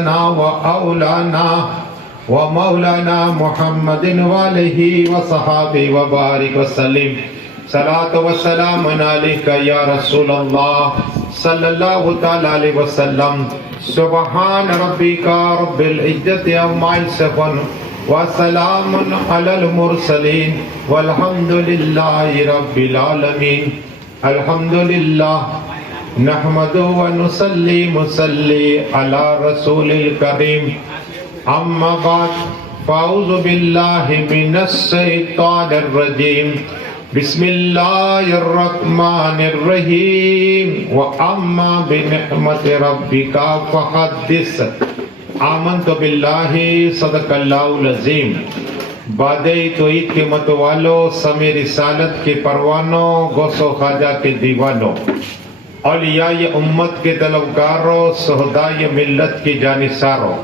سيدنا وأولانا ومولانا محمد وآله وصحابه وبارك وسلم صلاة والسلام عليك يا رسول الله صلى الله تعالى عليه وسلم سبحان ربك رب العزة عما يصفون وسلام على المرسلين والحمد لله رب العالمين الحمد لله نحمده ونصلي على رسول الكريم أما بعد فأعوذ بالله من الشيطان الرجيم بسم الله الرحمن الرحيم وأما بنعمة ربك فحدث آمنت بالله صدق اللہ العظیم. بادئی توحید کے متوالو، سمے رسالت کے پروانوں، غوث و خواجہ کے دیوانوں، اولیاء امت کے طلبگاروں، شہداء ملت کے جانثاروں،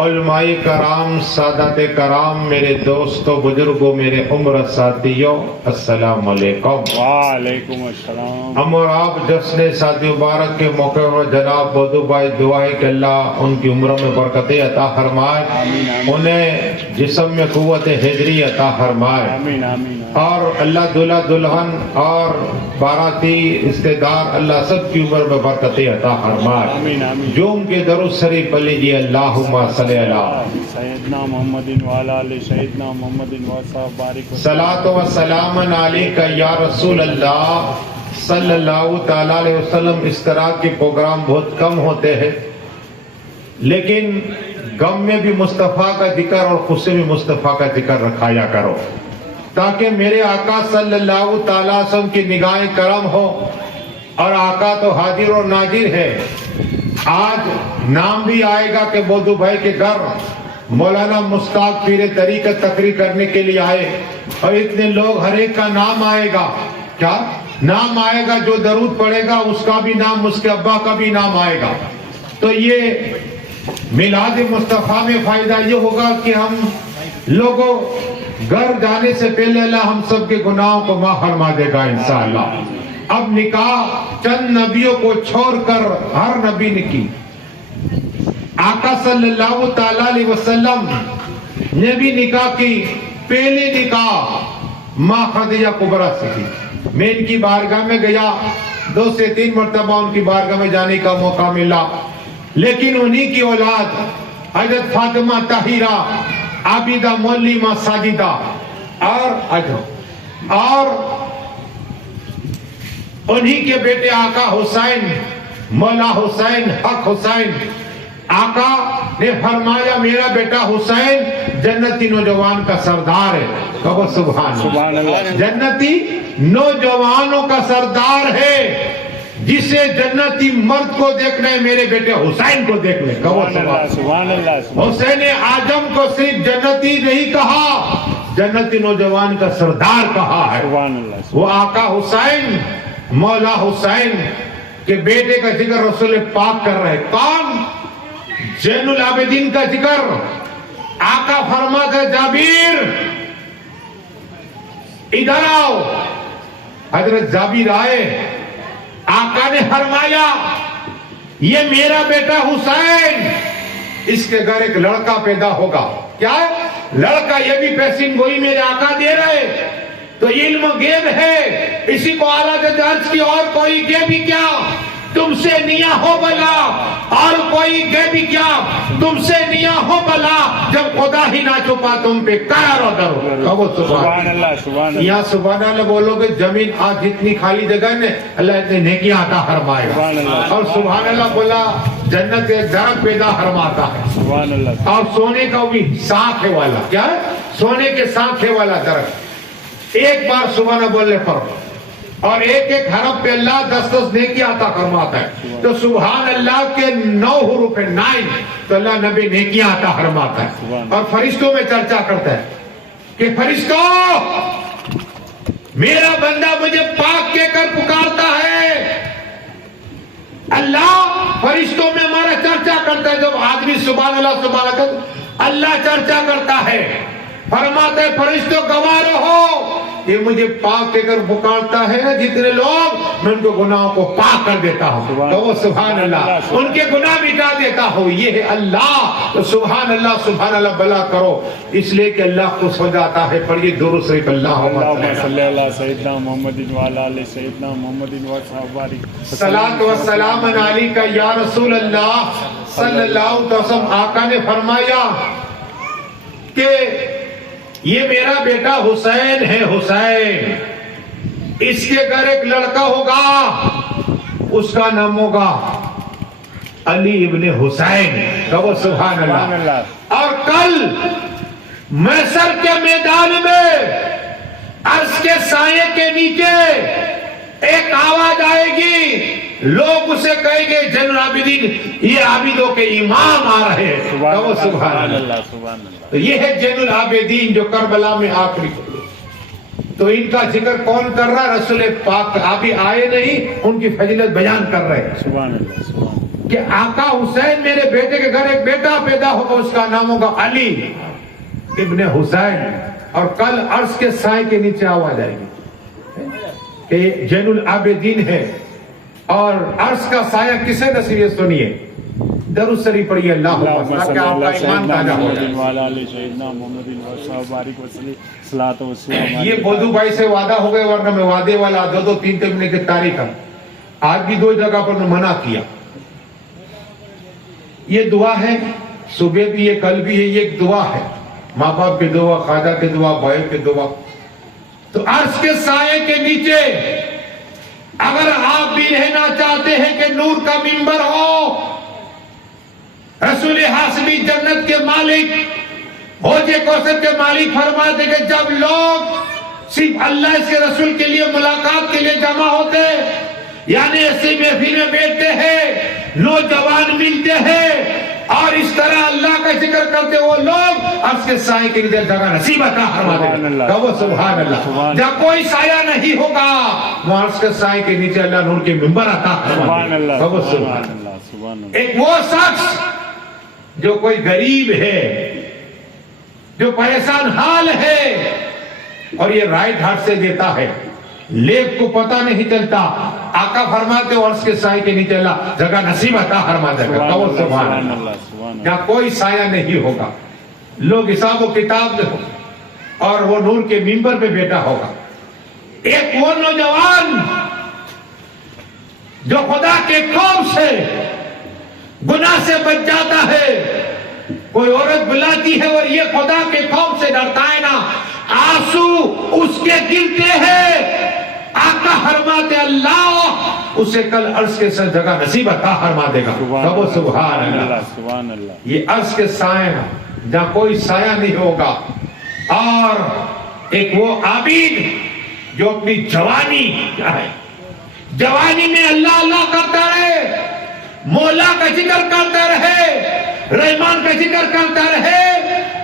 علماء کرام، سادات کرام، میرے دوستوں، بزرگوں، میرے عمر ساتھیوں، السلام علیکم. وعلیکم السلام. ہم اور آپ جشن شادی مبارک کے موقع پر جناب بدو بھائی دعا ہے کہ اللہ ان کی عمروں میں برکتیں عطا فرمائے، انہیں جسم میں قوت حیدری عطا فرمائے، اور اللہ دلہا دلہن اور باراتی رشتے دار اللہ سب کی عمر میں برکتیں عطا فرمائے. جو ان کے درود شریف پڑھ لیجیے. اللہم صلی اللہ سیدنا محمد وعلی آل سیدنا محمد وصحبہ بارک صلاۃ و سلام علیک یا رسول اللہ صلی اللہ تعالی علیہ وسلم. اس طرح کے پروگرام بہت کم ہوتے ہیں، لیکن غم میں بھی مصطفیٰ کا ذکر اور خوشی میں مصطفیٰ کا ذکر رکھایا کرو، تاکہ میرے آقا صلی اللہ تعالی علیہ وسلم کی نگاہ کرم ہو. اور آقا تو حاضر اور ناظر ہے. آج نام بھی آئے گا کہ بودو بھائی کے گھر مولانا مشتاق پیر طریقت تقریر کرنے کے لیے آئے، اور اتنے لوگ، ہر ایک کا نام آئے گا. کیا نام آئے گا؟ جو درود پڑھے گا اس کا بھی نام، اس کے ابا کا بھی نام آئے گا. تو یہ میلاد مصطفیٰ میں فائدہ یہ ہوگا کہ ہم لوگوں گھر جانے سے پہلے اللہ ہم سب کے گناہوں کو معاف فرما دے گا انشاءاللہ. اب نکاح چند نبیوں کو چھوڑ کر ہر نبی نے کی. آقا صلی اللہ تعالی علیہ وسلم نے بھی نکاح کی. پہلی نکاح ماں خدیجہ کبریٰ سے کی. میں ان کی بارگاہ میں گیا، 2 سے 3 مرتبہ ان کی بارگاہ میں جانے کا موقع ملا، لیکن انہی کی اولاد حضرت فاطمہ طاہرہ، عابدہ، معلمہ، ساجدہ اور انہی کے بیٹے آقا حسین، مولا حسین، حق حسین. آقا نے فرمایا میرا بیٹا حسین جنتی نوجوان کا سردار ہے. کہو سبحان اللہ. جنتی نوجوانوں کا سردار ہے. جسے جنتی مرد کو دیکھنا ہے میرے بیٹے حسین کو دیکھ لے. کہو سبحان اللہ. حسین اعظم کو صرف جنتی نہیں کہا، جنتی نوجوان کا سردار کہا ہے. وہ آقا حسین، مولا حسین کے بیٹے کا ذکر رسول پاک کر رہے. کون؟ زین العابدین کا ذکر. آقا فرماتے جابر ادھر آؤ. حضرت جابر آئے. آقا نے فرمایا یہ میرا بیٹا حسین، اس کے گھر ایک لڑکا پیدا ہوگا. کیا ہے؟ لڑکا. یہ بھی پیشین گوئی میرے آقا دے رہے. تو علم غیب ہے، اسی کو اعلیٰ درج کی. اور کوئی غیبی کیا تم سے نیا ہو بلا، اور کوئی غیبی کیا تم سے نیا ہو بلا، جب خدا ہی نہ چھپا تم پہ قرار و ڈر. سبحان اللہ. یہاں سبحان اللہ بولو گے زمین آج جتنی خالی جگہ ہے اللہ اتنے نیکیاں عطا فرمائے گا. اور سبحان اللہ بولا جنت ایک درخت پیدا فرماتا ہے. اور سونے کا بھی سانکھے والا. کیا ہے؟ سونے کے سانکھے والا درخت. ایک بار سبحانہ بولنے پر اور ایک ایک حرف پہ اللہ 10 نیکی عطا فرماتا ہے. تو سبحان اللہ کے 9 حروف ہے، 9، تو اللہ 90 نیکیاں عطا فرماتا ہے. اور فرشتوں میں چرچا کرتا ہے کہ فرشتوں میرا بندہ مجھے پاک کہہ کر پکارتا ہے. اللہ فرشتوں میں ہمارا چرچا کرتا ہے. جب آدمی سبحان اللہ سبحان اللہ اللہ چرچا کرتا ہے فرماتے فرشتوں گواہ رہو، یہ مجھے پاک کے کر پکارتا ہے جتنے لوگ، میں ان کے گناہوں کو پاک کر دیتا ہوں۔ تو وہ سبحان اللہ، ان کے گناہ مٹا دیتا ہوں، یہ ہے اللہ۔ تو سبحان اللہ بلا کرو، اس لیے کہ اللہ خوش ہو جاتا ہے۔ پڑھیے درود شریف، اللہم صلی اللہ سیدنا محمد وعلی آل سیدنا محمد وصحبہ صلاۃ و سلام علیکہ یا رسول اللہ صلی اللہ علیہ وسلم۔ آقا نے فرمایا کہ یہ میرا بیٹا حسین ہے، حسین، اس کے گھر ایک لڑکا ہوگا، اس کا نام ہوگا علی ابن حسین۔ کہو سبحان اللہ۔ اور کل محشر کے میدان میں عرش کے سائے کے نیچے ایک آواز آئے گی، لوگ اسے کہیں گے زین العابدین، یہ عابدوں کے امام آ رہے ہیں۔ کہو سبحان اللہ۔ تو یہ ہے زین العابدین جو کربلا میں آخری ہوئے۔ تو ان کا ذکر کون کر رہا ہے؟ رسول پاک ابھی آئے نہیں، ان کی فضیلت بیان کر رہے ہیں۔ سبحان اللہ۔ کہ آقا حسین میرے بیٹے کے گھر ایک بیٹا پیدا ہوگا، اس کا نام ہوگا علی ابن حسین، اور کل عرش کے سائے کے نیچے آواز آئے گی کہ زین العابدین ہے۔ اور عرش کا سایہ کسے نصیب ہے؟ سنیے، درود شریف پڑھیے، اللہم صل علی سیدنا محمد وعلی آل سیدنا محمد وصحبہ وسلم۔ صلاۃ و سلام۔ یہ بدو بھائی سے وعدہ ہو گئے، ورنہ میں وعدے والا 2-3 مہینے کی تاریخ ہے۔ آج بھی 2 جگہ پر میں منع کیا۔ یہ دعا ہے، صبح بھی ہے، کل بھی ہے، یہ ایک دعا ہے، ماں باپ کی دعا، خواجہ کی دعا، بھائی کی دعا۔ تو عرش کے سائے کے نیچے اگر آپ بھی رہنا چاہتے ہیں کہ نور کا منبر ہو، رسول حاشمی جنت کے مالک، حوض کوثر کے مالک فرماتے کہ جب لوگ صرف اللہ کے رسول کے لیے ملاقات کے لیے جمع ہوتے، یعنی ایسی محفل میں بیٹھتے ہیں، نوجوان ملتے ہیں اور اس طرح اللہ کا ذکر کرتے، وہ لوگ عرش کے سائے کے نیچے جگہ نصیب عطا فرما دے۔ کہو سبحان اللہ۔ جب کوئی سایہ نہیں ہوگا، وہ عرش کے سائے کے نیچے اللہ نور کے منبر عطا فرما دے۔ کہو سبحان اللہ۔ ایک وہ شخص جو کوئی غریب ہے، جو پریشان حال ہے، اور یہ رائٹ ہاتھ سے دیتا ہے، لیفٹ کو پتہ نہیں چلتا، آقا فرماتے ہو عرش کے سائے کے نیچے اللہ جگہ نصیب عطا فرما دے گا۔ کہو سبحان اللہ۔ جہاں کوئی سایہ نہیں ہوگا، لوگ حساب و کتاب میں ہو، اور وہ نور کے منبر پہ بیٹھا ہوگا۔ ایک وہ نوجوان جو خدا کے خوف سے، گناہ سے بچ جاتا ہے، کوئی عورت بلاتی ہے اور یہ خدا کے خوف سے ڈرتا ہے نا، آنسو اس کے گرتے ہیں، آقا فرماتے اللہ اسے کل عرش کے سر جگہ نصیب عطا فرما دے گا۔ کہو سبحان اللہ۔ یہ عرش کے سائے جہاں کوئی سایہ نہیں ہوگا، اور ایک وہ عابد جو اپنی جوانی، کیا ہے، جوانی میں اللہ اللہ کرتا رہے، مولا کا ذکر کرتا رہے، رحمان کا ذکر کرتا رہے،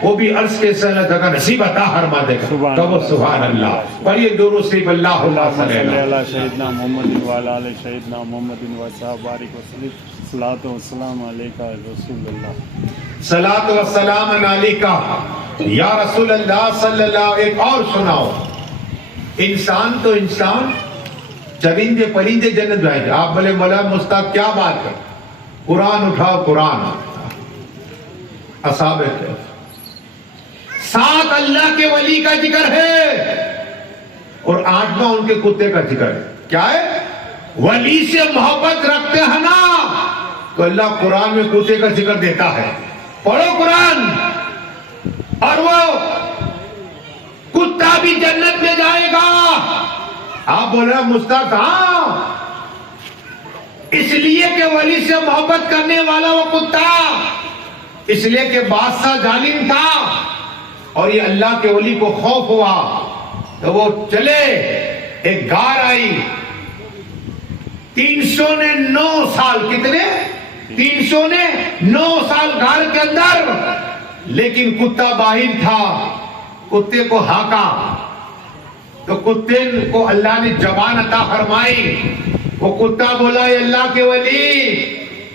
وہ بھی عرش کے سر جگہ نصیب عطا فرما دے گا۔ کہو سبحان اللہ۔ پڑھیے درود شریف، اللہم صل علی سیدنا محمد وعلی آل سیدنا محمد وصحبہ وسلم۔ صلاۃ و سلام علیکہ رسول اللہ۔ صلاۃ و سلام علیکہ یا رسول اللہ صلی اللہ۔ ایک اور سناؤ، انسان تو انسان، چرندے پرندے جنت جائیں گے۔ آپ بولے مولا مستاق کیا بات ہے؟ قرآن اٹھاؤ، قرآن۔ اصحاب کہف 7 اللہ کے ولی کا ذکر ہے، اور 8واں ان کے کتے کا ذکر ہے۔ کیا ہے؟ ولی سے محبت رکھتے ہیں نا، تو اللہ قرآن میں کتے کا ذکر دیتا ہے۔ پڑھو قرآن، اور وہ کتا بھی جنت میں جائے گا۔ آپ بول رہے ہیں مستاق؟ ہاں، اس لیے کہ ولی سے محبت کرنے والا وہ کتا، اس لیے کہ بادشاہ ظالم تھا، اور یہ اللہ کے ولی کو خوف ہوا تو وہ چلے، ایک غار آئی، 309 سال، کتنے؟ 309 سال غار کے اندر، لیکن کتا باہر تھا، کتے کو ہاکا، تو کتے کو اللہ نے زبان عطا فرمائی، وہ کتا بولا اے اللہ کے ولی،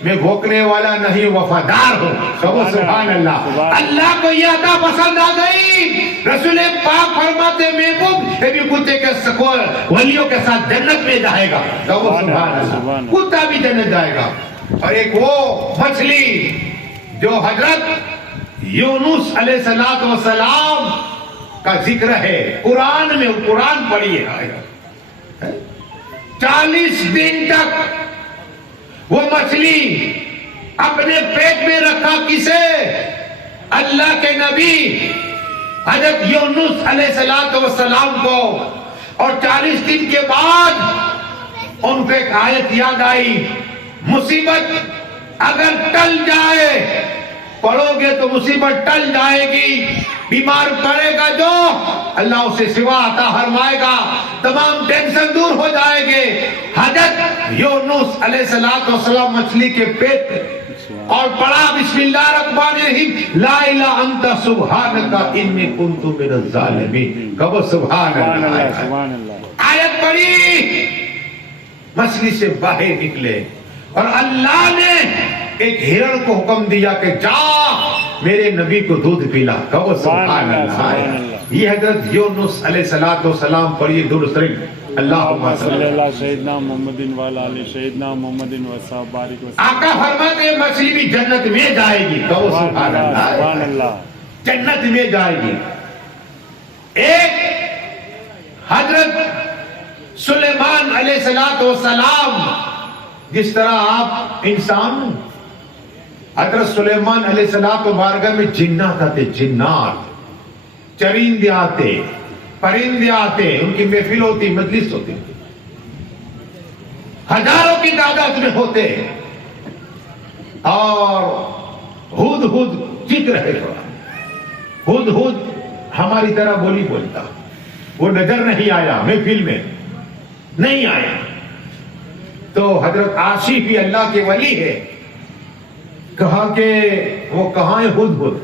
میں بھوکنے والا نہیں وفادار ہوں. کہو سبحان اللہ. اللہ کو یہ عطا پسند آ گئی. رسول پاک فرماتے محبوب یہ بھی کتے کے سکول ولیوں کے ساتھ جنت میں جائے گا. کہو سبحان اللہ. کتا بھی جنت جائے گا. اور ایک وہ مچھلی جو حضرت یونس علیہ السلام کا ذکر ہے قرآن میں. قرآن پڑھیے 40 دن تک وہ مچھلی اپنے پیٹ میں رکھا کسے؟ اللہ کے نبی حضرت یونس علیہ السلام کو. اور 40 دن کے بعد ان کو ایک آیت یاد آئی. مصیبت اگر ٹل جائے, پڑھو گے تو مصیبت ٹل جائے گی. بیمار پڑے گا جو اللہ اسے شفا عطا فرمائے گا. تمام ٹینشن دور ہو جائے گے. حضرت یونس علیہ السلام مچھلی کے پیٹ اور پڑھا بسم اللہ الرحمن الرحیم لا الہ انت سبحانک انی کنت من الظالمین. کہو سبحان اللہ. آیت پڑھی, مچھلی سے باہر نکلے اور اللہ نے ایک ہرن کو حکم دیا کہ جا میرے نبی کو دودھ پلا. کہو سبحان اللہ. یہ حضرت یونس علیہ السلام پڑھیے درود شریف. اللہم صلی اللہ سیدنا محمد وعلی آل سیدنا محمد وصحبہ بارک وسلم. آقا فرماتے ہیں مچھلی بھی جنت میں جائے گی. کہو سبحان اللہ. جنت میں جائے گی. ایک حضرت سلیمان علیہ السلام, جس طرح آپ انسان, حضرت سلیمان علیہ السلام کے بارگاہ میں جنات آتے. جنات, چرندے آتے, پرندے آتے, ان کی محفل ہوتی, مجلس ہوتی, ہزاروں کی تعداد میں ہوتے. اور ہدہد ذکر ہے تھوڑا. ہدہد ہماری طرح بولی بولتا, وہ نظر نہیں آیا, محفل میں نہیں آیا. تو حضرت آصف بھی اللہ کے ولی ہے. کہا کہ وہ کہاں ہے ہدہد؟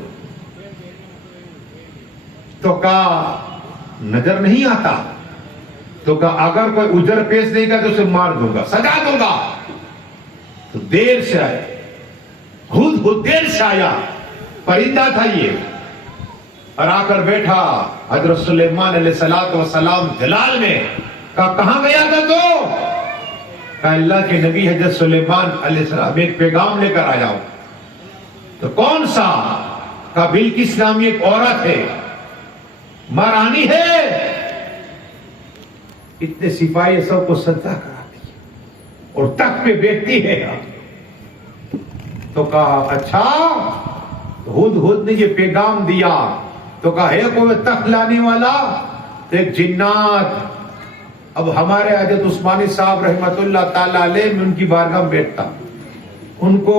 تو کہا نظر نہیں آتا. تو کہا اگر کوئی اجر پیش نہیں گا تو اسے مار دوں گا, سجا دوں گا. تو دیر سے آئے ہدہد, دیر سے آیا. پرندہ تھا یہ, اور آ کر بیٹھا حضرت سلیمان علیہ السلام جلال میں. کہا کہاں گیا تھا تو؟ کہا اللہ کے نبی حضرت سلیمان علیہ السلام ایک پیغام لے کر آیا ہوں. تو کون سا؟ کہا بلقیس نامی ایک عورت ہے, مہارانی ہے, اتنے سپاہی سب کو سجدہ کراتی اور تخت پہ بیٹھتی ہے. تو کہا اچھا, ہدہد نے یہ پیغام دیا. تو کہا ہے کوئی تخت لانے والا؟ تو ایک جنات, اب ہمارے حضرت عثمانی صاحب رحمت اللہ تعالی علیہ میں ان کی بارگاہ میں بیٹھتا. ان کو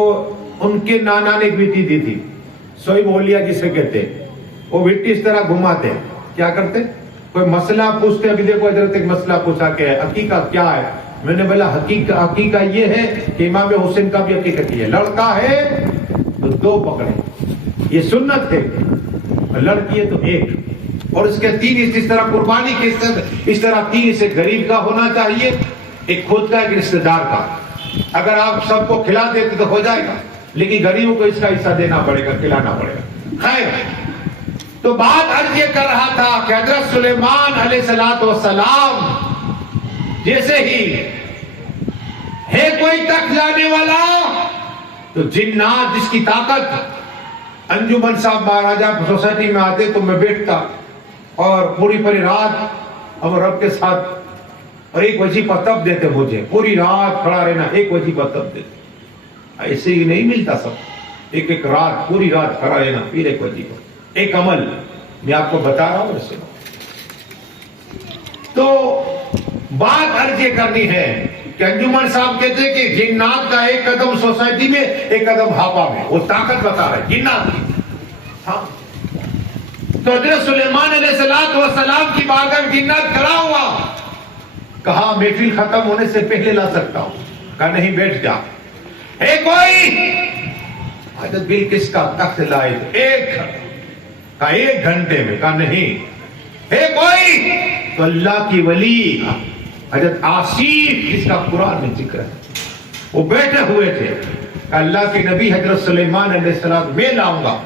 ان کے نانا نے ایک بیٹی دی تھی, سوئی اولیاء جسے کہتے. وہ بیٹی اس طرح گھماتے, کیا کرتے, کوئی مسئلہ پوچھتے. ابھی دیکھو حضرت ایک مسئلہ پوچھا کہ حقیقت کیا ہے. میں نے بولا حقیقت یہ ہے کہ امام حسین کا بھی حقیقت یہ ہے, لڑکا ہے تو 2 پکڑے, یہ سنت ہے. لڑکی ہے تو 1, اور اس کے 3 اس طرح قربانی کے اس طرح 3 اسے غریب کا ہونا چاہیے, ایک خود کا, ایک رشتہ دار کا. اگر آپ سب کو کھلا دیتے تو ہو جائے گا, لیکن غریبوں کو اس کا حصہ دینا پڑے گا, کھلانا پڑے گا. خیر, تو بات عرض یہ کر رہا تھا کہ حضرت سلیمان علیہ السلام جیسے ہی ہے کوئی تخت لانے والا, تو جنات جس کی طاقت, انجمن صاحب مہاراجہ سوسائٹی میں آتے تو میں بیٹھتا اور پوری رات ہم رب کے ساتھ, اور ایک وظیفہ تب دیتے مجھے, پوری رات کھڑا رہنا, ایک وظیفہ تب دیتے. ایسے ہی نہیں ملتا سب, ایک رات پوری رات کھڑا رہنا, پھر ایک وظیفہ, ایک عمل میں آپ کو بتا رہا ہوں ایسے. تو بات عرض یہ کرنی ہے کہ انجمن صاحب کہتے ہیں کہ جنات کا ایک قدم سوسائٹی میں, ایک قدم ہاپا میں, وہ طاقت بتا رہا ہے جنات کی. ہاں, تو حضرت سلیمان علیہ السلام کی بارگاہ میں جنات کھڑا ہوا. کہا محفل ختم ہونے سے پہلے لا سکتا ہوں. کہا نہیں, بیٹھ جا. اے کوئی حضرت بلقیس کا تخت لائے, کہا 1 گھنٹے میں. کہا نہیں. اے کوئی, تو اللہ کی ولی حضرت آصف جس کا قرآن میں ذکر ہے, وہ بیٹھے ہوئے تھے. اللہ کے نبی حضرت سلیمان علیہ السلام میں لاؤں گا.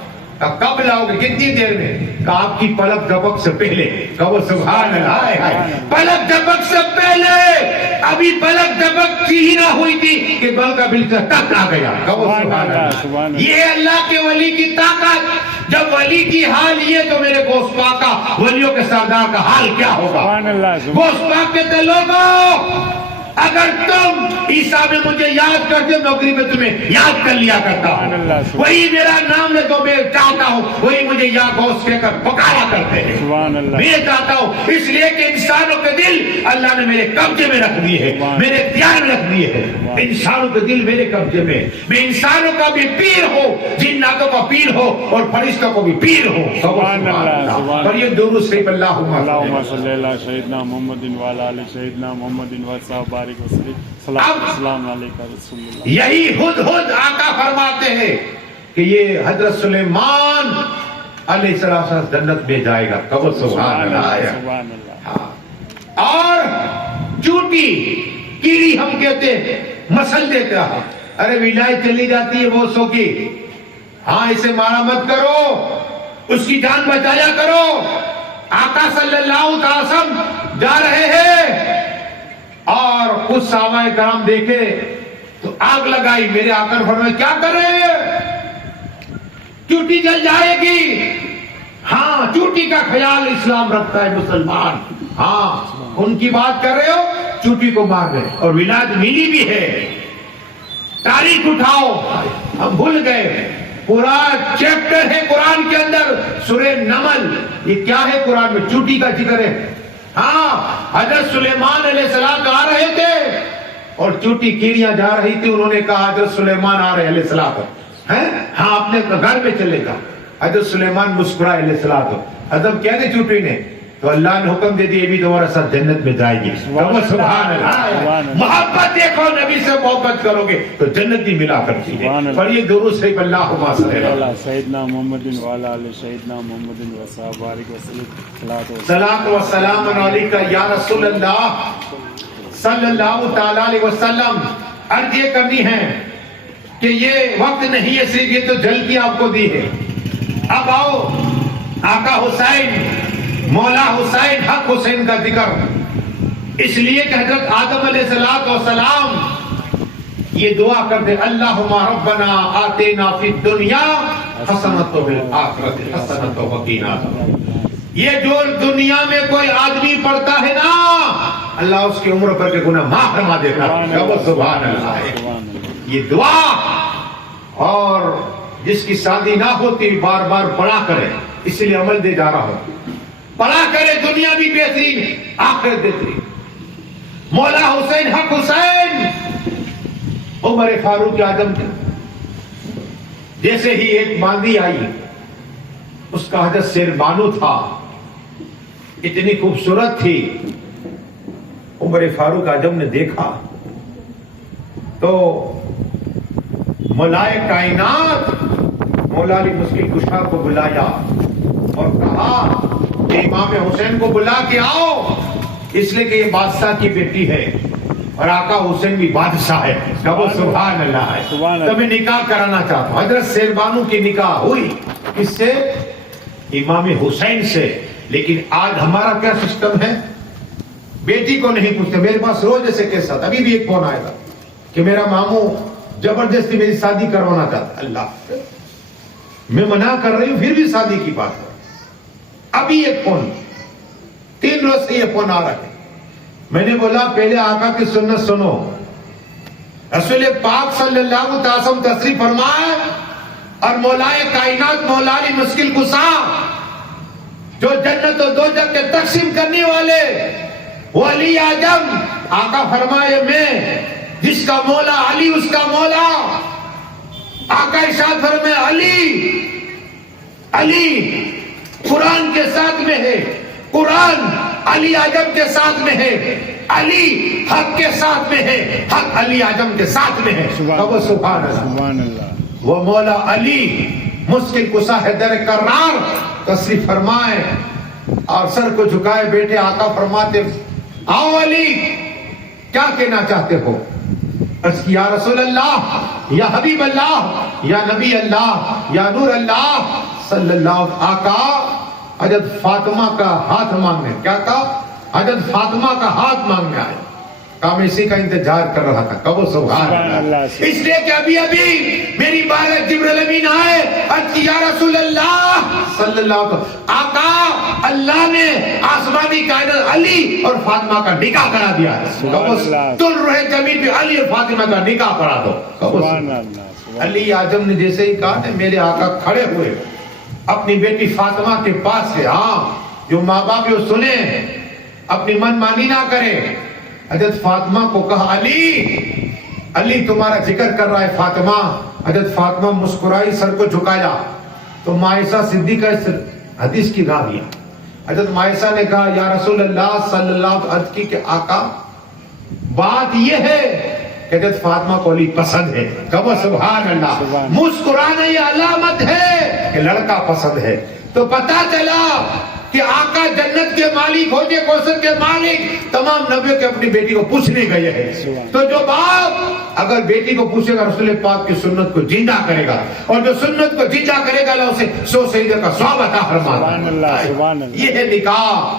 کب لاؤ گے؟ کتنی دیر میں؟ کہ آپ کی پلک جھپک سے پہلے. کہو سبحان اللہ. پلک جھپک سے پہلے، ابھی پلک جھپک ہی نہ ہوئی تھی کہ بل کا بل تک آ گیا. کہو سبحان اللہ. یہ اللہ کے ولی کی طاقت. جب ولی کی حال یہ تو میرے گوشت پاک کا، ولیوں کے سردار کا حال کیا ہوگا؟ گوشت پاک کہتے لوگوں، اگر تم عیسیٰ میں مجھے یاد کرتے نوکری میں تمہیں یاد کر لیا کرتا ہوں. وہی میرا نام لے تو میں چاہتا ہوں وہی مجھے یاد گوشت کہہ کر پکارا کرتے ہیں. میں چاہتا ہوں اس لیے کہ انسانوں کے دل اللہ نے میرے قبضے میں رکھ دیے ہیں، میرے اختیار میں رکھ دیے ہیں. انسانوں کے دل میرے قبضے میں. میں انسانوں کا بھی پیر ہوں، جناتوں کا پیر ہو اور فرشتوں کو بھی پیر ہوں. سبحان اللہ. اور یہ درود شریف اللہم صلی اللہ سیدنا محمد وعلی آل سیدنا محمد وصحبہ بارک وسلم. السلام علیکم رسول اللہ. یہی ہدہد آقا فرماتے ہیں کہ یہ حضرت سلیمان علیہ السلام جنت میں جائے گا. کہو سبحان اللہ. اور چوٹی کیڑی ہم کہتے ہیں، مسل دیتا ہے. ارے ولائے چلی جاتی ہے بہت سو کی. ہاں اسے مارا مت کرو، اس کی جان بچایا کرو. آقا صلی اللہ علیہ وسلم جا رہے ہیں اور کچھ صحابہ کرام دیکھے تو آگ لگائی. میرے آقا نے فرمایا کیا کر رہے ہیں؟ چوٹی جل جائے گی. ہاں چوٹی کا خیال اسلام رکھتا ہے مسلمان. ہاں ان کی بات کر رہے ہو، چوٹی کو مار گئے. اور ولایت ملی بھی ہے. تاریخ اٹھاؤ، ہم بھول گئے. پورا چیپٹر ہے قرآن کے اندر سورہ نمل. یہ کیا ہے قرآن میں؟ چوٹی کا ذکر ہے. ہاں حضرت سلیمان علیہ السلام آ رہے تھے اور چوٹی کیڑیاں جا رہی تھی. انہوں نے کہا حضرت سلیمان آ رہے علیہ السلام. ہاں اپنے گھر میں چلے گا. حضرت سلیمان مسکرائے علیہ السلام. حضرت کیا تھے چوٹی نے؟ تو اللہ نے حکم دے دیا یہ بھی تمہارا ساتھ جنت میں جائے گی. سبحان اللہ. محبت دیکھو، نبی سے محبت کرو گے تو جنت بھی ملا کرتی ہے. پر یہ درود شریف اللہم صلی اللہ سیدنا محمد وعلی آل سیدنا محمد وصحبہ بارک وسلم. صلاۃ و سلام علیکہ یا رسول اللہ صلی اللہ تعالی علیہ وسلم. عرض یہ کرنی ہے کہ یہ وقت نہیں ہے صرف، یہ تو جلدی آپ کو دی ہے. اب آؤ آقا حسین، مولا حسین، حق حسین کا ذکر. اس لیے کہ حضرت آدم علیہ السلام یہ دعا کرتے اللہم ربنا آتینا فی الدنیا حسنۃ و فی الآخرۃ حسنۃ وقنا. یہ جو دنیا میں کوئی آدمی پڑھتا ہے نا، اللہ اس کی عمر پر کے گناہ معاف فرما دیتا ہے. سبحان اللہ. یہ دعا، اور جس کی شادی نہ ہوتی بار بار پڑھا کرے. اس لیے عمل دے جا رہا ہوں، پڑھا کرے. دنیا بھی بہترین، آخرت بہترین. مولا حسین، حق حسین عمر فاروق اعظم تھے. جیسے ہی ایک باندی آئی، اس کا حضرت شیر بانو تھا، اتنی خوبصورت تھی. عمر فاروق اعظم نے دیکھا تو مولائے کائنات مولا علی مشکل کشا کو بلایا اور کہا کہ امام حسین کو بلا کے آؤ، اس لیے کہ یہ بادشاہ کی بیٹی ہے اور آقا حسین بھی بادشاہ ہے. کہو سبحان اللہ ہے. تو میں نکاح کرانا چاہتا ہوں. حضرت شیر بانو کی نکاح ہوئی کس سے؟ امام حسین سے. لیکن آج ہمارا کیا سسٹم ہے؟ بیٹی کو نہیں پوچھتے. میرے پاس روز ایسے کیس آتا، ابھی بھی ایک فون آئے گا کہ میرا ماموں زبردستی میری شادی کروانا چاہتا. اللہ، میں منع کر رہی ہوں پھر بھی شادی کی بات ہے. ابھی ایک فون، 3 روز سے یہ فون آ رہا ہے. میں نے بولا پہلے آقا کی سنت سنو. رسول پاک صلی اللہ علیہ وسلم تشریف فرمائے اور مولائے کائنات مولا علی مشکل کشا جو جنت و دوزخ کے تقسیم کرنے والے وہ علی اعظم، آقا فرمائے میں جس کا مولا علی اس کا مولا. آقا ارشاد فرمائے علی، علی قرآن کے ساتھ میں ہے، قرآن علی اعظم کے ساتھ میں ہے، علی حق کے ساتھ میں ہے، حق علی اعظم کے ساتھ میں ہے. سبحان اللہ. وہ مولا علی مشکل کشا حیدر کرار تشریف فرمائے اور سر کو جھکائے بیٹھے. آقا فرماتے آؤ علی، کیا کہنا چاہتے ہو؟ عرض کی یا رسول اللہ یا حبیب اللہ، یا نبی اللہ، یا نور اللہ صلی اللہ علیہ وسلم. آقا حضرت فاطمہ کا ہاتھ مانگنے، کیا کہا؟ حضرت فاطمہ کا ہاتھ مانگنے آئے. میں اسی کا انتظار کر رہا تھا. کہو سبحان اللہ. اس لیے کہ ابھی میری بارک جبرائیل امین آئے، عرض کی یا رسول اللہ صلی اللہ علیہ وسلم، آقا اللہ نے آسمانی کائنات علی اور فاطمہ کا نکاح کرا دیا ہے. تل روح زمین پہ علی اور فاطمہ کا نکاح کرا دو. سبحان اللہ. علی اعظم نے جیسے ہی کہا کہ میرے آقا کھڑے ہوئے اپنی بیٹی فاطمہ کے پاس سے. ہاں، جو ماں باپ جو سنے اپنی من مانی نہ کرے. حضرت فاطمہ کو کہا علی تمہارا ذکر کر رہا ہے فاطمہ. حضرت فاطمہ مسکرائی، سر کو جھکایا تو مائسہ صدیقہ اس حدیث کی راویہ حضرت مائسہ نے کہا یا رسول اللہ صلی اللہ علیہ وسلم، عرض کی کہ آقا بات یہ ہے کہ حضرت فاطمہ کو علی پسند ہے. کہو سبحان اللہ. مسکرانا یہ علامت ہے کہ لڑکا پسند ہے. تو پتہ چلا کہ آقا جنت کے مالک، حوض کوثر کے مالک، تمام نبیوں کے اپنی بیٹی کو پوچھنے گئے ہیں. تو جو باپ اگر بیٹی کو پوچھے گا رسول پاک کی سنت کو زندہ کرے گا، اور جو سنت کو زندہ کرے گا اللہ اسے 100 سجدے کا ثواب عطا فرمائے. یہ ہے نکاح.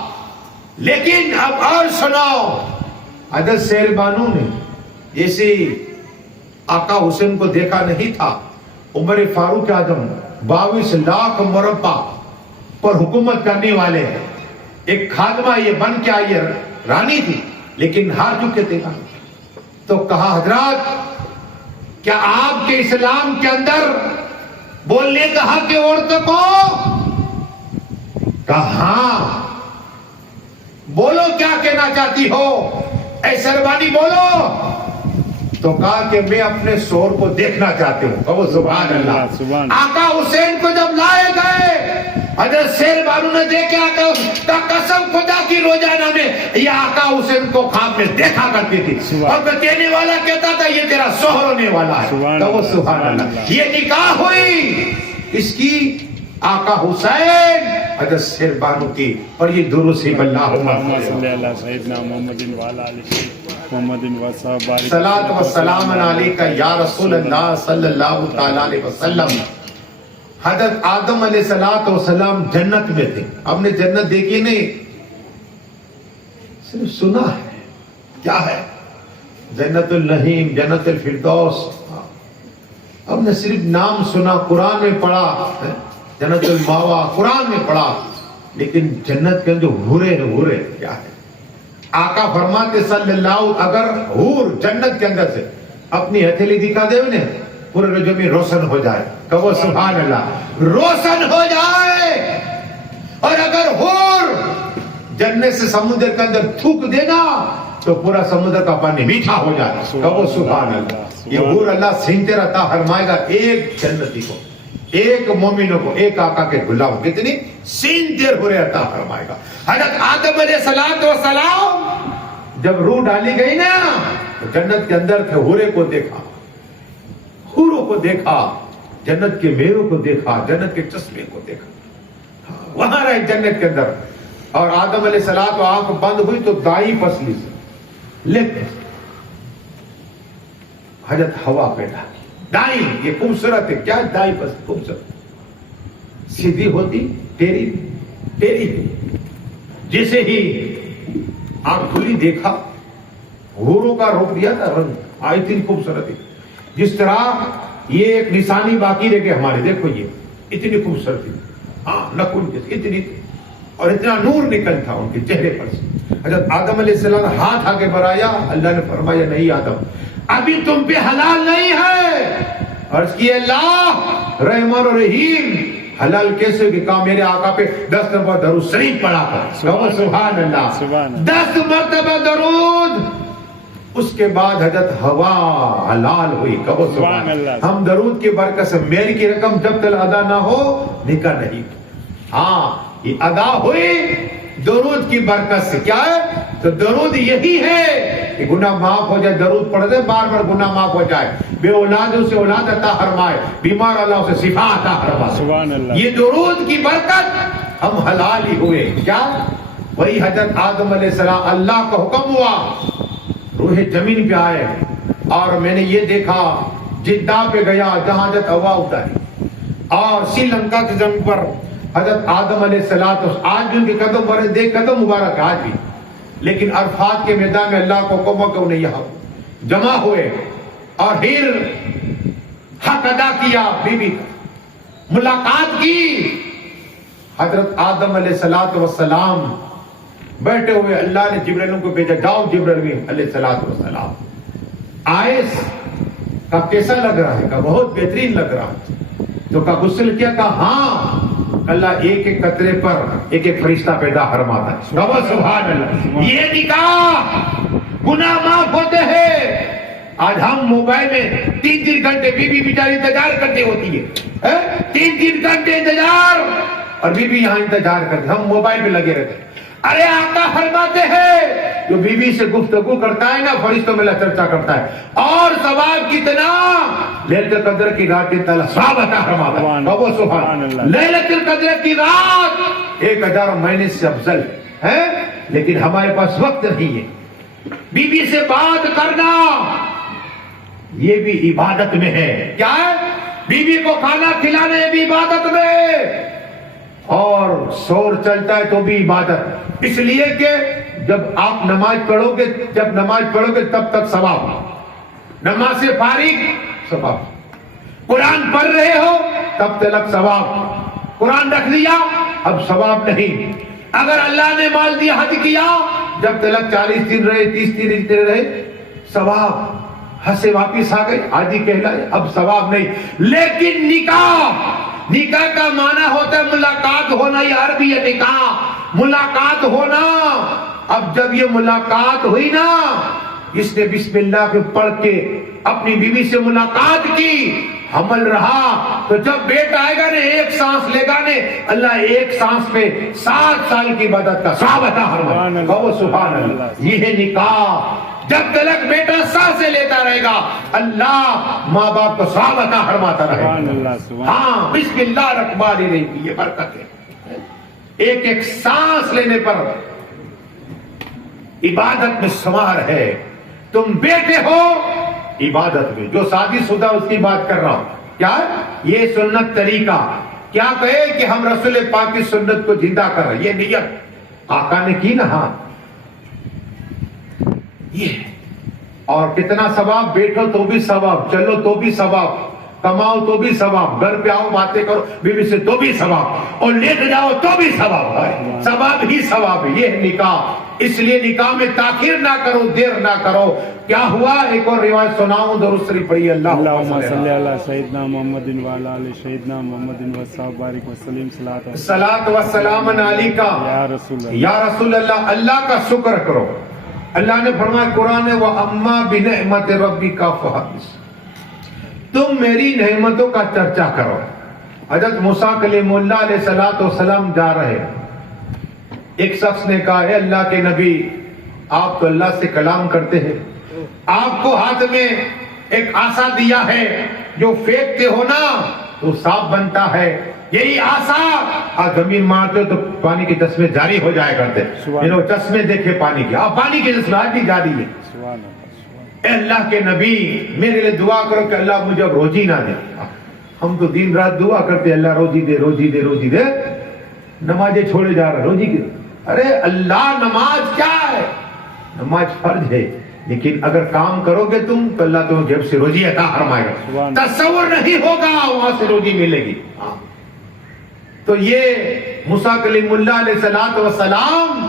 لیکن اب اور سنو، حضرت سہیل بانو نے جیسے آقا حسین کو دیکھا نہیں تھا، عمر فاروق اعظم 22 لاکھ مربع پر حکومت کرنے والے ہیں. ایک خادمہ یہ بن کے آئی رانی تھی لیکن ہار چکے تھے. تو کہا حضرات کیا آپ کے اسلام کے اندر بولنے کا حق ہے عورتوں کو؟ کہا ہاں. بولو کیا کہنا چاہتی ہو، اے سربانی بولو. تو کہا کہ میں اپنے شوہر کو دیکھنا چاہتی ہوں. کہو سبحان اللہ. آقا حسین کو جب لائے گئے حضرت سہیل بانو نے دیکھا کہ قسم خدا کی روزانہ میں یہ آقا حسین کو خواب میں دیکھا کرتی تھی، اور کہنے والا کہتا تھا یہ تیرا شوہر ہونے والا ہے. کہو سبحان اللہ. یہ نکاح ہوئی اس کی آقا حسین حضرت سہیل بانو کی. اور یہ درود سے اللہم صلی اللہ سیدنا محمد وعلی آلہ محمد و صلاۃ و سلام علیک یا رسول اللہ صلی اللہ تعالی علیہ وسلم. حضرت آدم علیہ السلام جنت میں تھے. ہم نے جنت دیکھی نہیں، صرف سنا ہے. کیا ہے؟ جنت النعیم، جنت الفردوس. ہم نے صرف نام سنا، قرآن میں پڑھا جنت الماوا، قرآن میں پڑھا، لیکن جنت کے اندر حورے کیا ہے؟ آقا فرماتے صلی اللہ علیہ وسلم اگر حور جنت کے اندر سے اپنی ہتھیلی دکھا دے انہیں پورے زمین روشن ہو جائے. کہو سبحان اللہ. روشن ہو جائے. اور اگر حور جنت سے سمندر کے اندر تھوک دینا تو پورا سمندر کا پانی میٹھا ہو جائے. کہو سبحان اللہ. یہ حور اللہ سینتے رہتا فرمائے گا ایک جنتی کو، ایک مومنوں کو، ایک آقا کے غلام کتنی سینتے ہو رہتا فرمائے گا. حضرت آدم علیہ السلام جب روح ڈالی گئی نا تو جنت کے اندر تھے، حورے کو دیکھا، حوروں کو دیکھا، جنت کے میووں کو دیکھا، جنت کے چشمے کو دیکھا. وہاں رہے جنت کے اندر. اور آدم علیہ السلام تو آنکھ بند ہوئی تو دائی پسلی سے لیکن حضرت ہوا پیدا کی. دائی یہ خوبصورت ہے. کیا دائی پسلی خوبصورت، سیدھی ہوتی ٹیری. جیسے ہی آنکھ کھلی دیکھا حوروں کا روک دیا تھا، رنگ آئی تھی خوبصورت. جس طرح یہ ایک نشانی باقی رہ گئی ہمارے. دیکھو یہ اتنی خوبصورتی، ہاں نخون اتنی، اور اتنا نور نکل تھا ان کے چہرے پر سے. حضرت آدم علیہ السلام نے ہاتھ آگے بڑھایا. اللہ نے فرمایا نہیں آدم ابھی تم پہ حلال نہیں ہے. عرض کی اللہ رحمان و رحیم حلال کیسے کہ کہا میرے آقا پہ 10 مرتبہ درود شریف پڑھا کر. سبحان اللہ. 10 مرتبہ درود. اس کے بعد حضرت ہوا حلال ہوئی. کہو سبحان اللہ. ہم درود کی برکت سے میل کی رقم جب تک ادا نہ ہو نکاح نہیں. ہاں یہ ادا ہوئی درود کی برکت سے. کیا ہے؟ تو درود یہی ہے کہ گناہ معاف ہو جائے. درود پڑھتے بار بار گناہ معاف ہو جائے. بے اولادوں سے اولاد عطا فرمائے. بیمار اللہ سے شفا عطا فرمائے. سبحان اللہ. یہ درود کی برکت ہم حلال ہی ہوئے. کیا؟ وہی حضرت آدم علیہ السلام اللہ کا حکم ہوا روح زمین پہ آئے اور میں نے یہ دیکھا جدہ پہ گیا جہاں حضرت ہوا اتاری، اور سری لنکا کی زمین پر حضرت آدم علیہ السلام، آج بھی ان کے قدم پر دیکھ قدم مبارک آج بھی، لیکن عرفات کے میدان میں اللہ کو قوموں کو انہیں یہاں جمع ہوئے اور پھر حق ادا کیا، بیوی کا ملاقات کی۔ حضرت آدم علیہ السلام بیٹھے ہوئے، اللہ نے جبرائیل کو بھیجا، جاؤ جبرائیل علیہ السلام آئے، کہا کیسا لگ رہا ہے؟ کہا بہت بہترین لگ رہا ہے۔ تو کہا غسل کیا؟ کہا ہاں۔ اللہ ایک ایک قطرے پر ایک ایک فرشتہ پیدا فرماتا ہے۔ کہا سبحان اللہ۔ یہ نکاح گناہ معاف ہوتے ہیں۔ آج ہم موبائل میں 3 گھنٹے بیوی بیچاری انتظار کرتے ہوتی ہے، 3 گھنٹے انتظار، اور بیوی یہاں انتظار کرتے، ہم موبائل پہ لگے رہتے ہیں۔ ارے آقا فرماتے ہیں جو بیوی سے گفتگو کرتا ہے نا، فرشتوں میں چرچا کرتا ہے، اور ثواب کتنا؟ لیلۃ القدر کی رات کے ثواب عطا فرماتا ہے۔ وہ سبحان اللہ، لیلۃ القدر کی رات 1000 مہینے سے افضل ہے، لیکن ہمارے پاس وقت نہیں ہے۔ بیوی سے بات کرنا یہ بھی عبادت میں ہے۔ کیا ہے؟ بیوی کو کھانا کھلانا یہ بھی عبادت میں، اور شور چلتا ہے تو بھی عبادت، اس لیے کہ جب آپ نماز پڑھو گے تب تک ثواب، نماز سے فارغ ثواب، قرآن پڑھ رہے ہو تب تک ثواب، قرآن رکھ لیا اب ثواب نہیں۔ اگر اللہ نے مال دیا حج کیا، جب تک 40 دن رہے 30 دن رہے ثواب، حج سے واپس آ گئے حاجی کہلائے، اب ثواب نہیں۔ لیکن نکاح کا معنی ہوتا ہے ملاقات ہونا، یہ عربی ہے نکاح، ملاقات ہونا۔ اب جب یہ ملاقات ہوئی نا، اس نے بسم اللہ کے پڑھ کے اپنی بیوی سے ملاقات کی، حمل رہا، تو جب بیٹا آئے گا نے ایک سانس لے گا نے، اللہ ایک سانس پہ 7 سال کی عبادت کا ثواب عطا فرمائے گا۔ سبحان اللہ، یہ ہے نکاح۔ جب تک بیٹا سانسیں لیتا رہے گا، اللہ ماں باپ کو ثواب عطا فرماتا رہے گا۔ ہاں، بسم اللہ الرحمن الرحیم، یہ برکت ہے۔ ایک ایک سانس لینے پر عبادت میں شمار ہے۔ تم بیٹے ہو عبادت میں، جو شادی شدہ اس کی بات کر رہا ہوں، کیا یہ سنت طریقہ، کیا کہے کہ ہم رسول پاک کی سنت کو زندہ کر رہے ہیں، یہ نیت آقا نے کی نا۔ ہاں یہ، اور کتنا ثواب، بیٹھو تو بھی ثواب، چلو تو بھی ثواب، کماؤ تو بھی ثواب، گھر پہ آؤ باتیں کرو بیوی سے تو بھی ثواب، اور لیٹ جاؤ تو بھی ثواب ہے، ثواب ہی ثواب ہے۔ یہ نکاح، اس لیے نکاح میں تاخیر نہ کرو، دیر نہ کرو۔ کیا ہوا؟ ایک اور روایت سناؤں، درود شریف پڑھیے، اللہم صلی علی سیدنا محمد وعلی آل سیدنا محمد وصحبہ بارک وسلم، صلاۃ و سلام علیک یا رسول اللہ۔ اللہ کا شکر کرو۔ اللہ نے فرمایا قرآن میں، وَأَمَّا بِنِعْمَتِ رَبِّكَ فَحَدِّثْ، تم میری نعمتوں کا چرچا کرو۔ حضرت موسیٰ کلیم اللہ علیہ السلام جا رہے، ایک شخص نے کہا، اے اللہ کے نبی، آپ تو اللہ سے کلام کرتے ہیں، آپ کو ہاتھ میں ایک آسا دیا ہے، جو پھینکتے ہو نا تو صاف بنتا ہے، یہی آسا زمین مارتے ہو تو پانی کے چشمے جاری ہو جائے کرتے، چشمے دیکھے پانی کے، اب پانی کے چشمے آج بھی جاری ہے۔ اے اللہ کے نبی، میرے لیے دعا کرو کہ اللہ مجھے اب روزی نہ دے۔ ہم تو دن رات دعا کرتے، اللہ روزی دے، روزی دے، روزی دے، نمازیں چھوڑے جا رہے، روزی کی۔ ارے اللہ، نماز کیا ہے؟ نماز فرض ہے، لیکن اگر کام کرو گے تم تو اللہ تمہیں جیب سے روزی عطا فرمائے گا، تصور نہیں ہوگا وہاں سے روزی ملے گی۔ تو یہ موسیٰ کلیم اللہ علیہ السلام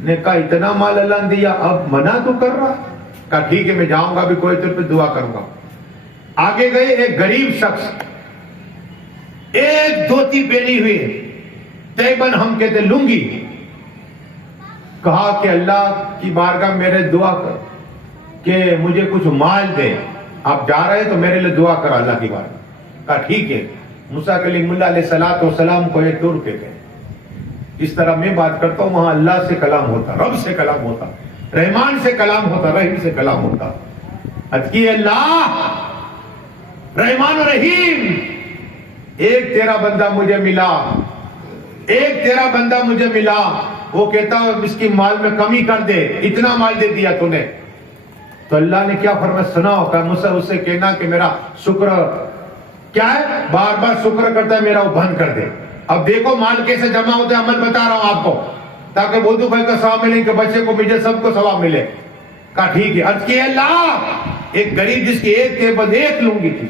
نے کہا اتنا مال اللہ نے دیا، اب منع تو کر رہا، کہا ٹھیک ہے میں جاؤں گا، بھی کوئی طور پہ دعا کروں گا۔ آگے گئے، ایک غریب شخص ایک دھوتی پہنی ہوئی، تیبن ہم کہتے لنگی، کہا کہ اللہ کی بارگاہ میرے دعا کر کہ مجھے کچھ مال دے، آپ جا رہے تو میرے لیے دعا کر اللہ کی بارگاہ۔ کہا ٹھیک ہے۔ موسیٰ کلیم اللہ علیہ السلام کو ایک ٹور پہ گئے، اس طرح میں بات کرتا ہوں، وہاں اللہ سے کلام ہوتا، رب سے کلام ہوتا، رحمان سے کلام ہوتا، رحیم سے کلام ہوتا۔ اتقی اللہ، رحمان و رحیم، ایک تیرا بندہ مجھے ملا، ایک تیرا بندہ مجھے ملا، وہ کہتا ہے اس کی مال میں کمی کر دے، اتنا مال دے دیا تو نے، تو اللہ نے کیا فرمایا سنا ہوتا ہے مجھ سے کہنا کہ میرا شکر کیا ہے بار بار شکر کرتا ہے میرا وہ بند کر دے. اب دیکھو مال کیسے جمع ہوتا ہے عمل بتا رہا ہوں آپ کو تاکہ بودو بھائی کا ثواب ملے کہ بچے کو مجھے سب کو ثواب ملے. کہا ٹھیک ہے. عرض کی اللہ ایک غریب جس کی ایک تیبند ایک لونگی تھی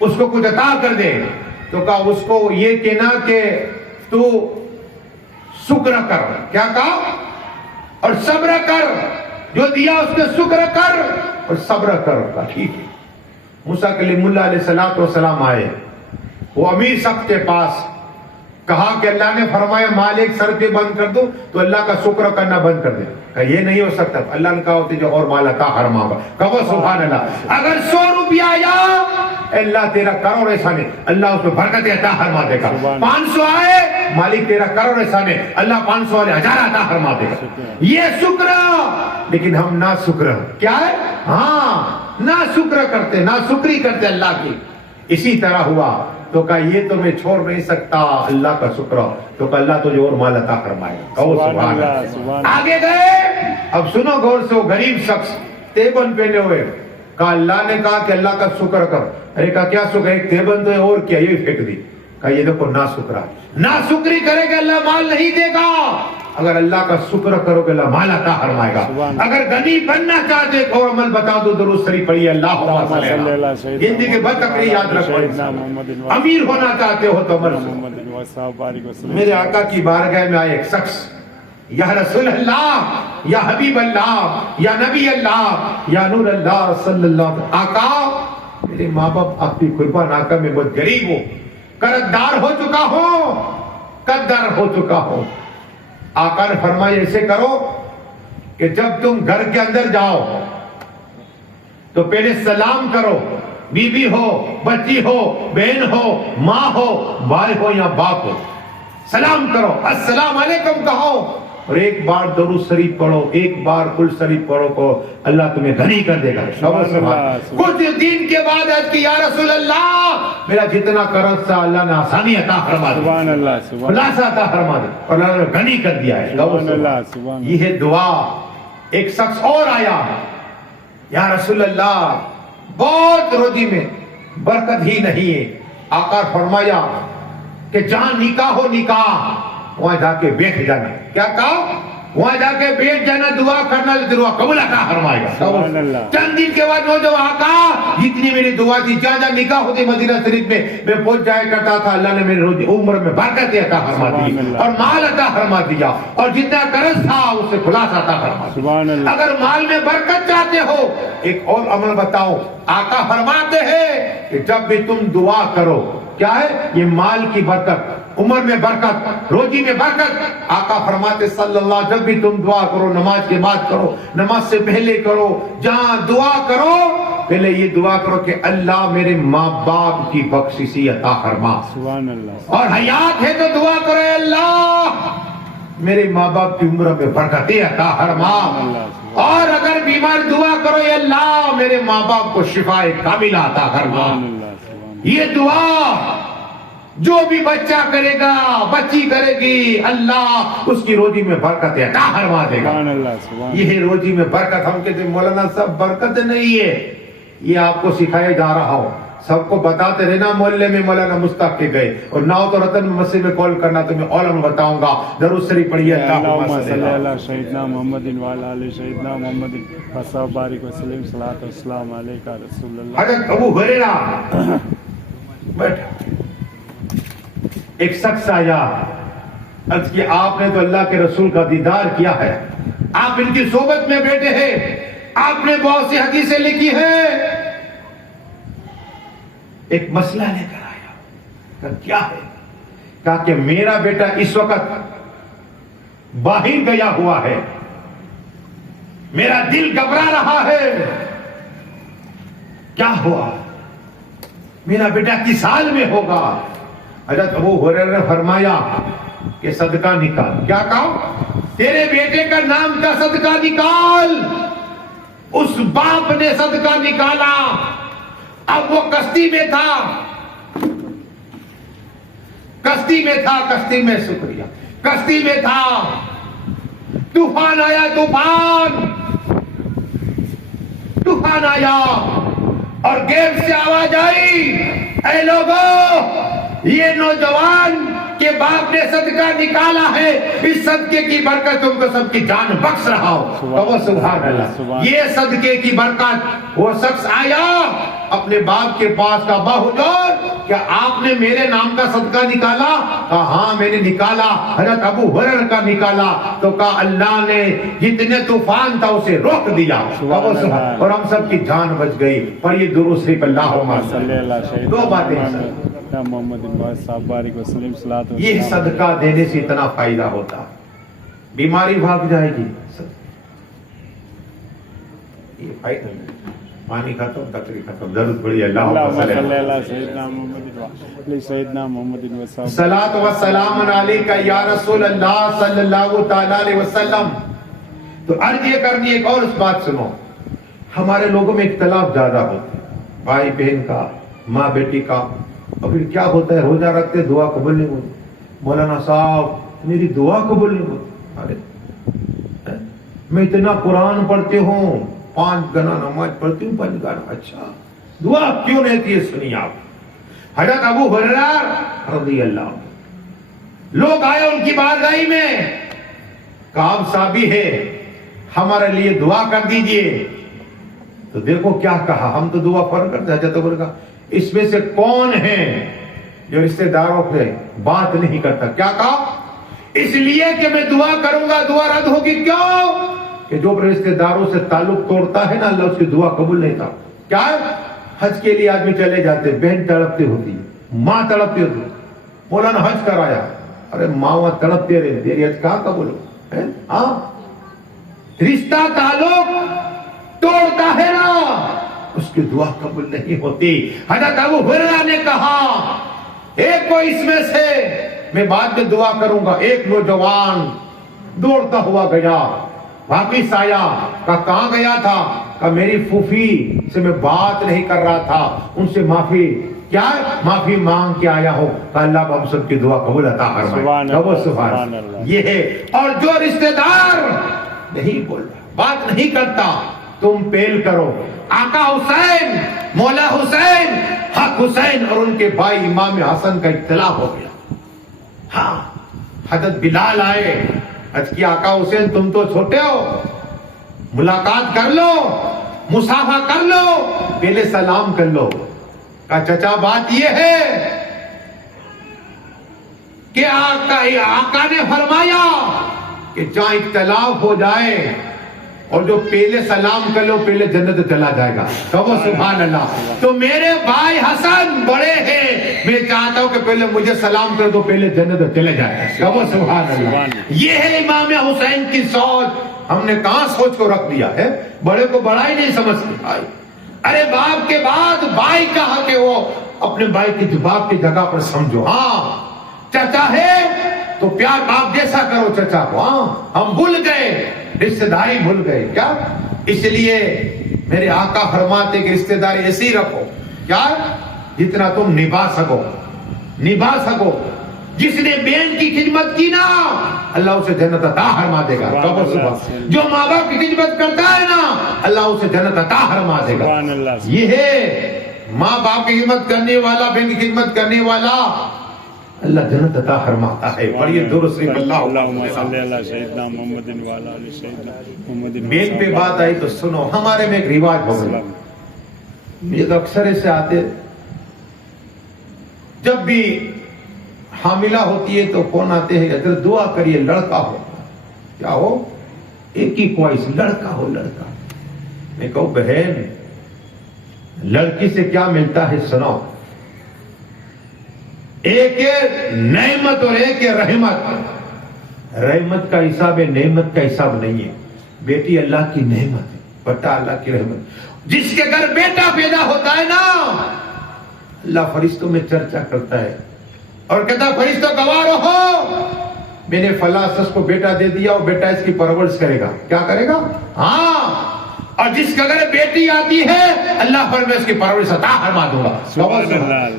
اس کو کچھ عطا کر دے. تو کہا اس کو یہ کہنا کہ تو شکر کر. کیا کہا؟ اور صبر کر. جو دیا اس کے شکر کر اور صبر کر. کہا ٹھیک ہے. موسیٰ کلیم اللہ علیہ السلام آئے. وہ امیر شخص کے پاس کہا کہ اللہ نے فرمایا مال ایک سر پہ بند کر دو تو اللہ کا شکر کرنا بند کر دے. کہا یہ نہیں ہو سکتا. اللہ نے کہا ہوتے جو اور مال عطا فرماؤں گا. کہا سبحان اللہ. اگر 100 روپیہ آیا اللہ تیرا کروڑ احسان ہے اللہ اس میں برکت عطا فرما دے گا. 500 آئے مالک تیرا کروڑ احسان ہے اللہ 500 والے 1000 عطا فرما دے گا. یہ شکر. لیکن ہم نہ شکر کیا ہے ہاں نہ شکر کرتے نہ شکری کرتے اللہ کی. اسی طرح ہوا. تو کہا یہ تو میں چھوڑ نہیں سکتا اللہ کا شکر. تو کہا اللہ تجھے اور مال عطا فرمائے. کہو سبحان اللہ. آگے گئے. اب سنو غور سے. وہ غریب شخص تیبند پہنے ہوئے. کہا اللہ نے کہا کہ اللہ کا شکر کر. ارے کہا کیا شکر ایک تیبند تو ہے اور کیا یہ پھینک دی. کہا یہ دیکھو نہ شکرا. نہ شکری کرے گا اللہ مال نہیں دے گا. اگر اللہ کا شکر کرو گے اللہ مال عطا فرمائے گا. اگر غنی بننا چاہتے ہو اور بتا دو درود شریف پڑھیے اللہم صلی اللہ علیہ وسلم. زندگی بھر تقریر یاد رکھو. امیر ہونا چاہتے ہو تو میرے آقا کی بارگاہ میں آئے ایک شخص. یا رسول اللہ یا حبیب اللہ یا نبی اللہ یا نور اللہ صلی اللہ علیہ وسلم. آقا میرے ماں باپ آپ کی قربان آقا میں بہت غریب ہوں قرضدار ہو چکا ہوں قدر ہو چکا ہوں. آقا نے فرمایا ایسے کرو کہ جب تم گھر کے اندر جاؤ تو پہلے سلام کرو. بیوی ہو بچی ہو بہن ہو ماں ہو بھائی ہو یا باپ ہو سلام کرو السلام علیکم کہو اور ایک بار درود شریف پڑھو ایک بار کل شریف پڑھو کو اللہ تمہیں غنی کر دے گا. کچھ دن کے بعد عرض کی یا رسول اللہ میرا جتنا قرض تھا اللہ نے آسانی عطا فرما دی. سبحان اللہ. خلاصہ عطا فرما دی اور اللہ نے غنی کر دیا ہے. سبحان اللہ. یہ دعا. ایک شخص اور آیا. یا رسول اللہ بہت روزی میں برکت ہی نہیں ہے. آقا فرمایا کہ جہاں نکاح ہو نکاح وہاں جا کے بیٹھ جانا. کیا کہا؟ وہاں جا کے بیٹھ جانا دعا کرنا دعا قبول عطا فرمائے گا. چند دن کے بعد وہ جو آقا جتنی میری دعا تھی جہاں جہاں نکاح ہوتی مدینہ شریف میں پہنچ جایا کرتا تھا. اللہ نے میری عمر میں برکت عطا فرما دی اور مال عطا فرما دیا اور جتنا قرض تھا اس سے خلاص عطا فرما دیا. اگر مال میں برکت چاہتے ہو ایک اور عمل بتاؤ. آقا فرماتے ہیں کہ جب بھی تم دعا کرو کیا ہے یہ مال کی برکت عمر میں برکت روزی میں برکت. آقا فرماتے صلی اللہ جب بھی تم دعا کرو نماز کے بعد کرو نماز سے پہلے کرو جہاں دعا کرو پہلے یہ دعا کرو کہ اللہ میرے ماں باپ کی بخششی عطا فرما. سبحان اللہ. اور حیات ہے تو دعا کرو اے اللہ میرے ماں باپ کی عمر میں برکتیں عطا فرما. اور اگر بیمار دعا کرو اے اللہ میرے ماں باپ کو شفا کاملہ عطا فرما. یہ دعا جو بھی بچہ کرے گا بچی کرے گی اللہ اس کی روزی میں برکت عطا فرما دے گا. یہ روزی میں برکت. ہم کہتے ہیں مولانا صاحب برکت نہیں ہے یہ آپ کو سکھایا جا رہا ہو سب کو بتاتے رہنا. محلے میں مولانا مستق کے گئے اور نہ ہو تو رتن مسجد میں کال کرنا تو میں علم بتاؤں گا. درود شریف پڑھیے اللہم صلی علی سیدنا محمد وعلی آل سیدنا محمد وصحبہ بارک وسلم صلاۃ والسلام علیکہ رسول اللہ. حضرت ابو ہریرہ بیٹھا. ایک شخص آیا عرض کہ آپ نے تو اللہ کے رسول کا دیدار کیا ہے آپ ان کی صحبت میں بیٹھے ہیں آپ نے بہت سی حدیثیں لکھی ہیں ایک مسئلہ لے کر آیا. کہا کیا ہے؟ کہا کہ میرا بیٹا اس وقت باہر گیا ہوا ہے میرا دل گھبرا رہا ہے. کیا ہوا؟ میرا بیٹا کس حال میں ہوگا؟ حضرت ابو ہریرہ نے فرمایا کہ صدقہ نکال. کیا کہا؟ تیرے بیٹے کا نام کا صدقہ نکال. اس باپ نے صدقہ نکالا. اب وہ کشتی میں تھا کشتی میں شکریہ کشتی میں تھا طوفان آیا طوفان طوفان آیا اور گیٹ سے آواز آئی، اے لوگو یہ نوجوان کے باپ نے صدقہ نکالا ہے، اس صدقے کی برکت تم کو سب کی جان بخش رہا ہو۔ سبحان اللہ۔ یہ صدقے کی برکت، وہ شخص آیا اپنے باپ کے پاس کا، ابا حضور کیا آپ نے میرے نام کا صدقہ نکالا؟ کہا ہاں میں نے نکالا۔ حضرت ابو ہریرہ کا نکالا تو کہا اللہ نے جتنے طوفان تھا اسے روک دیا اور ہم سب کی جان بچ گئی۔ پر یہ درود شریف اللہم صلی اللہ، دو باتیں محمد صاحب بارک وسلم صلاۃ۔ یہ صدقہ دینے سے اتنا فائدہ ہوتا، بیماری بھاگ جائے گی، یہ فائدہ نہیں۔ پانی ختم، کتری ختم، درود پڑھی اللہم صلی اللہ سیدنا محمد سیدنا محمد صلاۃ و سلام علیکہ یا رسول اللہ صلی اللہ تعالی علیہ وسلم۔ تو عرض یہ کرنی ایک اور اس بات سنو، ہمارے لوگوں میں اختلاف زیادہ ہوتا ہے، بھائی بہن کا، ماں بیٹی کا، اور پھر کیا ہوتا ہے روزہ رکھتے دعا قبول نہیں ہوتی، مولانا صاحب میری دعا قبول نہیں ہوتی، ارے میں اتنا قرآن پڑھتی ہوں، 5 گنا نماز پڑھتی ہوں، 5 گنا، اچھا دعا کیوں نہیں تھی؟ سنیے آپ، حضرت ابو ہریرہ رضی اللہ عنہ لوگ آئے ان کی بارگاہ میں، کعب صحابی ہے ہمارے لیے دعا کر دیجئے۔ تو دیکھو کیا کہا، ہم تو دعا فرض کرتے ہیں، حضرت ابو ہریرہ اس میں سے کون ہے جو رشتہ داروں سے بات نہیں کرتا؟ کیا کہا؟ اس لیے کہ میں دعا کروں گا دعا رد ہوگی، کیوں کہ جو رشتہ داروں سے تعلق توڑتا ہے نا اللہ اس کی دعا قبول نہیں تھا۔ کیا حج کے لیے آدمی چلے جاتے، بہن تڑپتی ہوتی ہے، ماں تڑپتی ہوتی ہے، مولانا حج کرایا، ارے ماں وہاں تڑپتے رہے، تیری حج کہاں قبول ہو؟ ہاں رشتہ تعلق توڑتا ہے نا اس کی دعا قبول نہیں ہوتی۔ حضرت ابو ہریرہ نے کہا ایک کو اس میں سے میں بعد میں دعا کروں گا۔ ایک نوجوان دوڑتا ہوا گیا، واپس آیا، کہا کہاں گیا تھا؟ کہا میری پھوپھی سے میں بات نہیں کر رہا تھا، ان سے معافی کیا معافی مانگ کے آیا ہوں۔ کہا اللہ ہم سب کی دعا قبول عطا فرمائے۔ سبحان اللہ۔ یہ ہے، اور جو رشتہ دار نہیں بول رہا، بات نہیں کرتا، تم پیل کرو۔ آقا حسین، مولا حسین، حق حسین اور ان کے بھائی امام حسن کا اختلاف ہو گیا۔ ہاں حضرت بلال آئے، عرض کیا آقا حسین تم تو چھوٹے ہو، ملاقات کر لو، مصافحہ کر لو، پہلے سلام کر لو۔ کہا چچا بات یہ ہے کہ آقا نے فرمایا کہ جہاں اختلاف ہو جائے اور جو پہلے سلام کر لو پہلے جنت چلا جائے گا۔ کہو سبحان اللہ۔ تو میرے بھائی حسن بڑے ہیں، میں چاہتا ہوں کہ پہلے مجھے سلام کر دو پہلے جنت چلے جائے۔ کہو سبحان اللہ۔ یہ ہے امام حسین کی سوچ۔ ہم نے کہاں سوچ کو رکھ دیا ہے، بڑے کو بڑا ہی نہیں سمجھتے۔ ارے باپ کے بعد بھائی کا حق ہے، وہ اپنے بھائی کی باپ کی جگہ پر سمجھو۔ ہاں چچا ہے تو پیار باپ جیسا کرو چچا کو۔ ہاں ہم بھول گئے، رشتہ داری بھول گئے کیا؟ اس لیے میرے آقا فرماتے کہ رشتہ داری ایسی رکھو کیا جتنا تم نبھا سکو۔ جس نے بہن کی خدمت کی نا اللہ اسے جنت عطا فرما دے گا۔ جو ماں باپ کی خدمت کرتا ہے نا اللہ اسے جنت عطا فرما دے گا۔ یہ ہے ماں باپ کی خدمت کرنے والا، بہن کی خدمت کرنے والا اللہ جنت عطا فرماتا ہے۔ پڑھیے درود شریف اللہم صلی اللہ سیدنا محمد و علی آلہ سیدنا محمد۔ بین پہ بات آئی تو سنو، ہمارے میں ایک رواج ہو گیا، یہ اکثر ایسے آتے جب بھی حاملہ ہوتی ہے تو کون آتے ہیں حضرت دعا کریے لڑکا ہو، کیا ہو؟ ایک ہی خواہش لڑکا ہو، لڑکا۔ میں کہوں بہن لڑکی سے کیا ملتا ہے سنو، ایک نعمت اور ایک رحمت۔ رحمت کا حساب ہے، نعمت کا حساب نہیں ہے۔ بیٹی اللہ کی نعمت ہے، بیٹا اللہ کی رحمت۔ جس کے گھر بیٹا پیدا ہوتا ہے نا اللہ فرشتوں میں چرچا کرتا ہے اور کہتا فرشتوں گواہ رہو میں نے فلاں شخص کو بیٹا دے دیا اور بیٹا اس کی پرورش کرے گا۔ کیا کرے گا؟ ہاں۔ اور جس کے گھر بیٹی آتی ہے اللہ پر میں اس کی پرورش عطا فرما دوں گا۔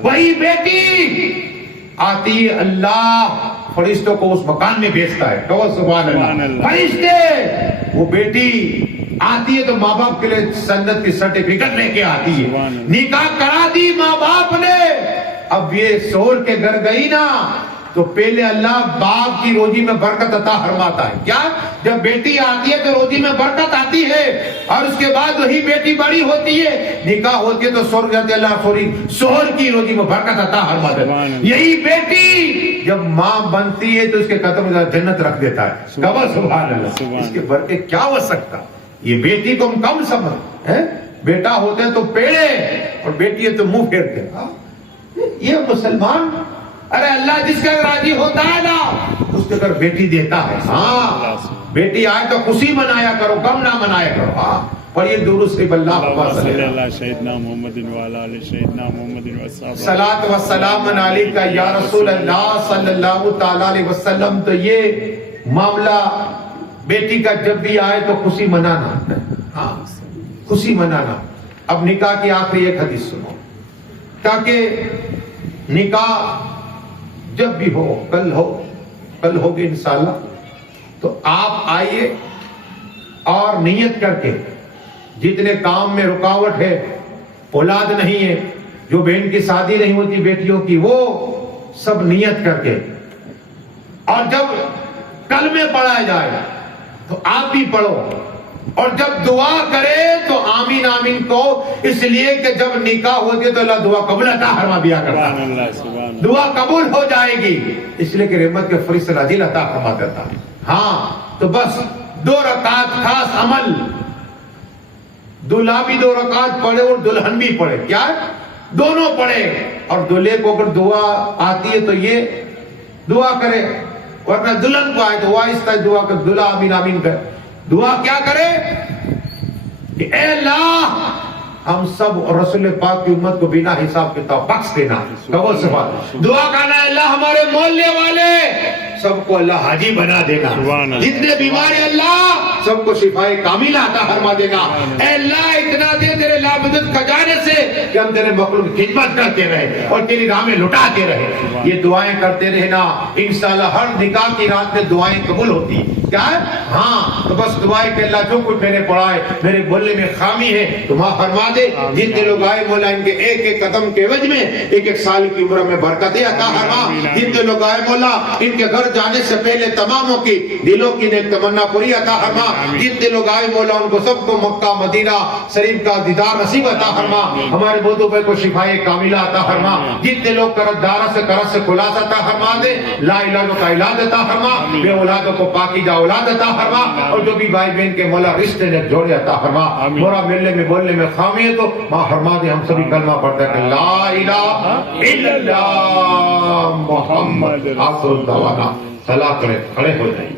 وہی بیٹی آتی اللہ فرشتوں کو اس مکان میں بھیجتا ہے۔ کہو سبحان اللہ۔ فرشتے وہ بیٹی آتی ہے تو ماں باپ کے لیے سنت کی سرٹیفکیٹ لے کے آتی ہے. سبحان اللہ. نکاح کرا دی ماں باپ نے, اب یہ شوہر کے گھر گئی نا تو پہلے اللہ باپ کی روزی میں برکت عطا فرماتا ہے. کیا جب بیٹی آتی ہے تو روزی میں برکت آتی ہے, اور اس کے بعد وہی بیٹی بڑی ہوتی ہے, نکاح ہوتی ہے تو اللہ شوہر کی روزی میں برکت عطا فرماتا ہے. یہی بیٹی جب ماں بنتی ہے تو اس کے قدم میں جنت رکھ دیتا ہے. سبحان اللہ. اس کے برکت کیا ہو سکتا. یہ بیٹی کو ہم کم سمجھ, بیٹا ہوتے ہیں تو پیڑے اور بیٹی ہے تو منہ پھیرتے. یہ مسلمان, ارے اللہ جس کا راضی ہوتا ہے نا اس کے گھر بیٹی دیتا ہے. ہاں بیٹی آئے تو خوشی منایا کرو, غم نہ منایا کرو. ہاں پڑھیے درود شریف اللہ صلی اللہ سیدنا محمد وعلی آل سیدنا محمد وصحبہ صلاۃ و سلام علیک یا رسول اللہ صلی اللہ تعالی علیہ وسلم. تو یہ معاملہ بیٹی کا جب بھی آئے تو خوشی منانا. ہاں خوشی منانا. اب نکاح کی آخری ایک حدیث سنو, تاکہ نکاح جب بھی ہو, کل ہوگی انشاءاللہ, تو آپ آئیے اور نیت کر کے, جتنے کام میں رکاوٹ ہے, اولاد نہیں ہے, جو بہن کی شادی نہیں ہوتی بیٹیوں کی, وہ سب نیت کر کے, اور جب کلمے پڑھا جائے تو آپ بھی پڑھو, اور جب دعا کرے تو آمین آمین کو, اس لیے کہ جب نکاح ہوتی ہے تو اللہ دعا قبول عطا فرما دیا کرتا ہے. دعا قبول ہو جائے گی اس لیے کہ رحمت کے فرشتے نازل عطا فرما دیتا ہے. ہاں تو بس 2 رکعت خاص عمل, دلہا بھی 2 رکعت پڑھے اور دلہن بھی پڑھے. کیا دونوں پڑھے, اور دلہے کو اگر دعا آتی ہے تو یہ دعا کرے, ورنہ دلہن کو آئے تو وہ آہستہ دعا کر, دلہا آمین آمین کر. دعا کیا کرے کہ اے اللہ ہم سب اور رسول پاک کی امت کو بنا حساب کتاب بخش دینا. دعا کرنا اللہ ہمارے محلے والے سب کو اللہ حاجی بنا دینا, جتنے بیمار ہیں اللہ سب کو شفائے کاملہ عطا فرما دینا. اے اللہ اتنا دے تیرے لامحدود خزانے سے کہ ہم تیرے مخلوق کی خدمت کرتے رہے اور تیری راہ میں لٹاتے رہے. یہ دعائیں کرتے رہنا, انشاءاللہ ہر نکاح کی رات میں دعائیں قبول ہوتی ہیں. کیا ہے؟ ہاں تو بس دعائیں کہ اللہ جو کچھ میں نے پڑھا ہے میرے بولنے میں خامی ہے تو ماں فرما دے. جتنے لوگ آئے مولا ان کے ایک ایک قدم کے عوض میں 1-1 سال کی عمر میں برکتیں عطا فرما. جتنے لوگ آئے مولا ان کے گھر جانے سے پہلے تماموں کی دلوں کی نیک تمنا پوری عطا فرما. جتنے لوگ آئے مولا ان کو سب کو مکہ مدینہ شریف کا دیدار نصیب عطا فرما. ہمارے بودوں پہ کو شفائے کاملہ عطا فرما. جتنے لوگ قرض دارہ سے قرض سے خلاص عطا فرما دے. لا الہ کا علاج عطا فرما. بے اولادوں کو پاکیزہ اولاد عطا فرما, اور جو بھی بھائی بہن کے مولا رشتے نے جوڑے عطا فرما. مورا ملنے میں بولنے میں خامی ہے تو ماں فرما دے ہم سبھی کلمہ پڑھتے ہیں کہ لا الہ الا اللہ محمد رسول اللہ. صلاۃ کریں, کھڑے ہو جائیں.